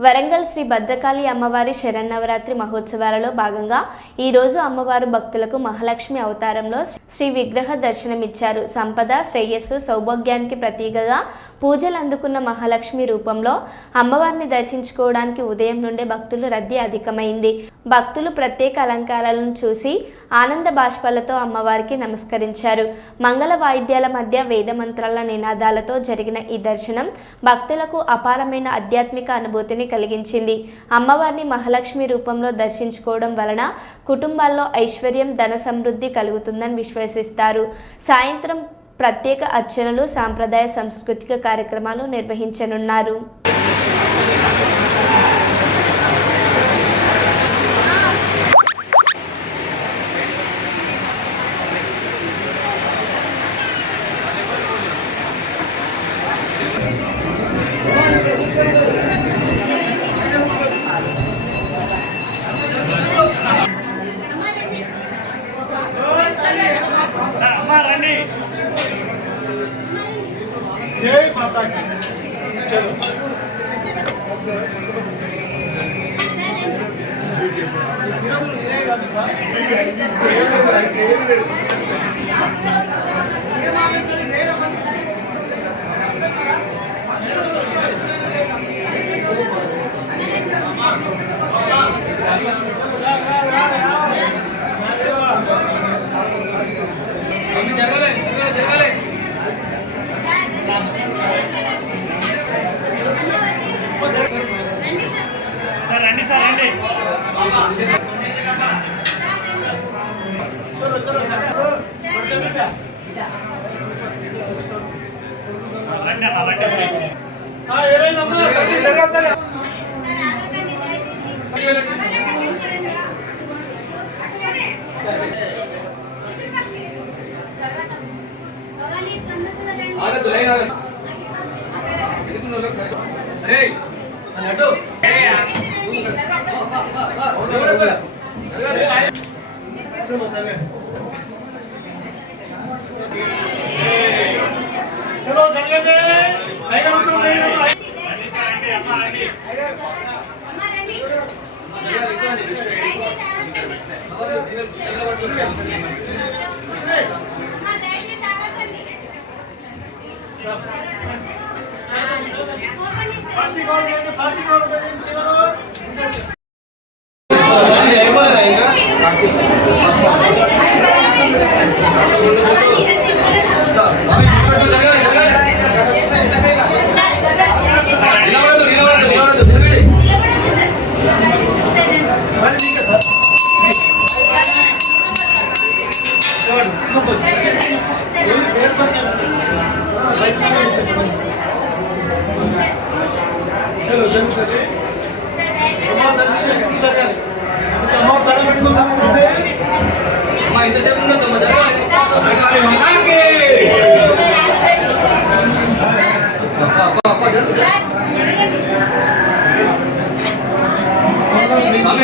వరంగల్ శ్రీ భద్రకాళి అమ్మవారి శరన్నవరాత్రి మహోత్సవాలలో భాగంగా ఈరోజు అమ్మవారు భక్తులకు మహాలక్ష్మి అవతారంలో శ్రీ విగ్రహ దర్శనమిచ్చారు. సంపద శ్రేయస్సు సౌభాగ్యానికి ప్రతీకగా పూజలు అందుకున్న మహాలక్ష్మి రూపంలో అమ్మవారిని దర్శించుకోవడానికి ఉదయం నుండే భక్తులు రద్దీ అధికమైంది. భక్తులు ప్రత్యేక అలంకారాలను చూసి ఆనంద బాష్పాలతో అమ్మవారికి నమస్కరించారు. మంగళ వాయిద్యాల మధ్య వేద మంత్రాల నినాదాలతో జరిగిన ఈ దర్శనం భక్తులకు అపారమైన ఆధ్యాత్మిక అనుభూతిని కలిగించింది. అమ్మవారిని మహాలక్ష్మి రూపంలో దర్శించుకోవడం వలన కుటుంబాల్లో ఐశ్వర్యం ధన సమృద్ధి కలుగుతుందని విశ్వసిస్తారు. సాయంత్రం ప్రత్యేక అర్చనలు సాంప్రదాయ సాంస్కృతిక కార్యక్రమాలు నిర్వహించనున్నారు. అమ్మా రండి జై మాతాకి చలో జరగలే రండి సార్ రండి. ఆగదు లైన్ ఆగదు అరే అని అడ్డు జరగలే జరగలే చలో ప్లాస్టిక్ ప్లాస్టిక్ జరుగుతుంది. అమ్మా, శక్తి జరగాలి. అమ్మ, పడ పెట్టుకుందాం అనుకుంటే,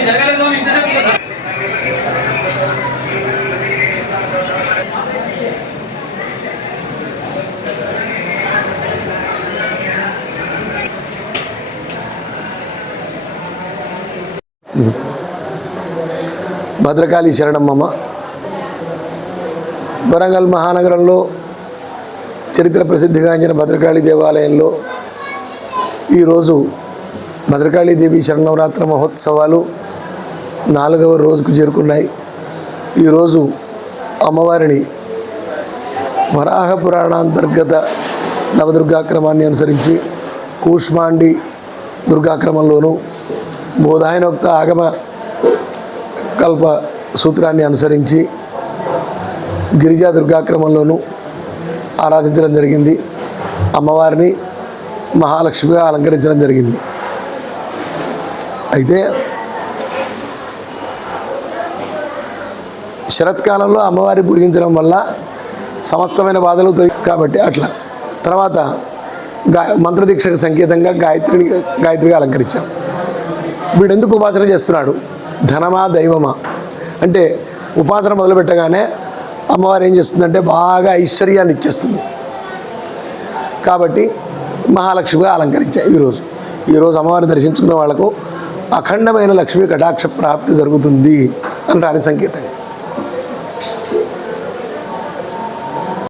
జరగాలి జరగలేదు భద్రకాళి శరణమ్మమ్మ వరంగల్ మహానగరంలో చరిత్ర ప్రసిద్ధిగాంచిన భద్రకాళి దేవాలయంలో ఈరోజు భద్రకాళీదేవి శరణవరాత్రి మహోత్సవాలు నాలుగవ రోజుకు చేరుకున్నాయి. ఈరోజు అమ్మవారిని వరాహ పురాణాంతర్గత నవదుర్గాక్రమాన్ని అనుసరించి కూష్మాండి దుర్గాక్రమంలోను బోధాయనోక్త ఆగమ కల్ప సూత్రాన్ని అనుసరించి గిరిజా దుర్గాక్రమంలోనూ ఆరాధించడం జరిగింది. అమ్మవారిని మహాలక్ష్మిగా అలంకరించడం జరిగింది. అయితే శరత్కాలంలో అమ్మవారిని పూజించడం వల్ల సమస్తమైన బాధలు కాబట్టి అట్లా. తర్వాత గా మంత్రదీక్షకు సంకేతంగా గాయత్రిని గాయత్రిగా అలంకరించాం. వీడెందుకు ఉపాసన చేస్తున్నాడు? ధనమా దైవమా? అంటే ఉపాసన మొదలుపెట్టగానే అమ్మవారు ఏం చేస్తుందంటే బాగా ఐశ్వర్యాన్ని ఇచ్చేస్తుంది. కాబట్టి మహాలక్ష్మిగా అలంకరించాయి ఈరోజు. ఈరోజు అమ్మవారిని దర్శించుకున్న వాళ్ళకు అఖండమైన లక్ష్మీ కటాక్ష ప్రాప్తి జరుగుతుంది అని రాని సంకేతం.